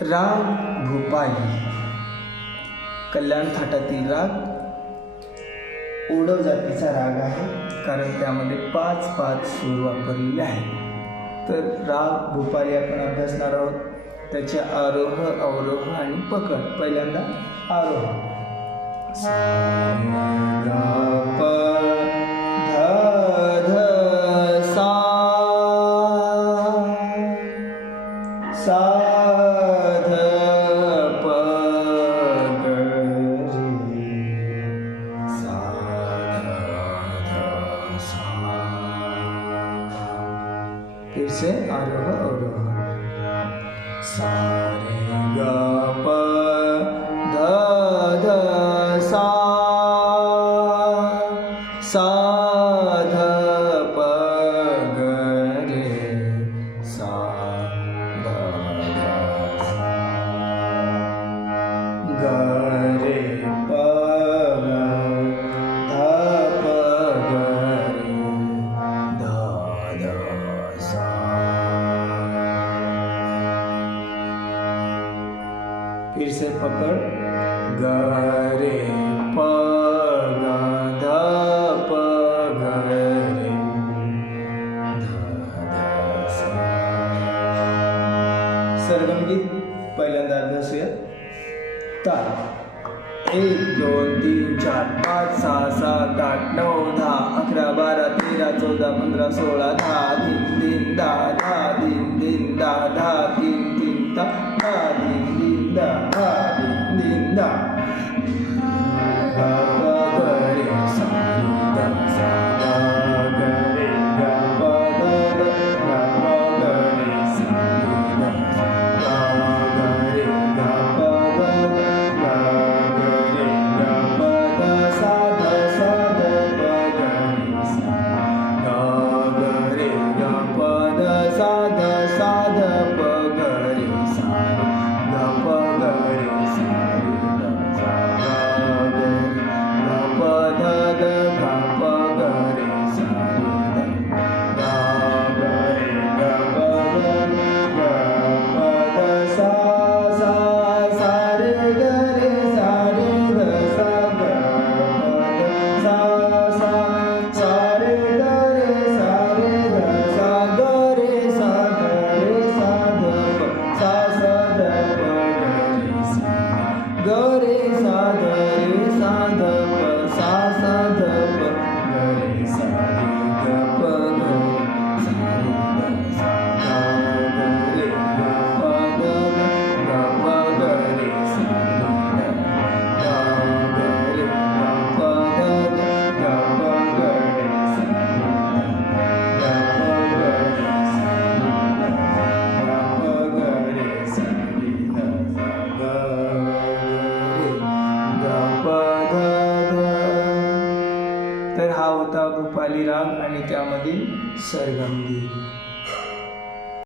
राग भूपाई. कल्याण थाटातील राग ओढव जातीचा राग आहे कारण त्यामध्ये पाच पाच सूर वापरलेले आहेत. तर राग भूपाई आपण अभ्यासणार आहोत. त्याचे आरोह अवरोह आणि पकड. पहिल्यांदा आरोह. फिर से आरोह अवरोह सा फिर से पकड़. ग प ग प ग रे. सरगम गीत पहिल्यांदा अभ्यासूया ताल एक दोन तीन चार पाच सहा सात आठ नऊ दहा अकरा बारा तेरा चौदा पंधरा सोळा दहा दिन तीन दहा दहा दिन दिन दहा दहा Bye. तर हा होता भूपाली राग आणि त्यामधील सरगमगी.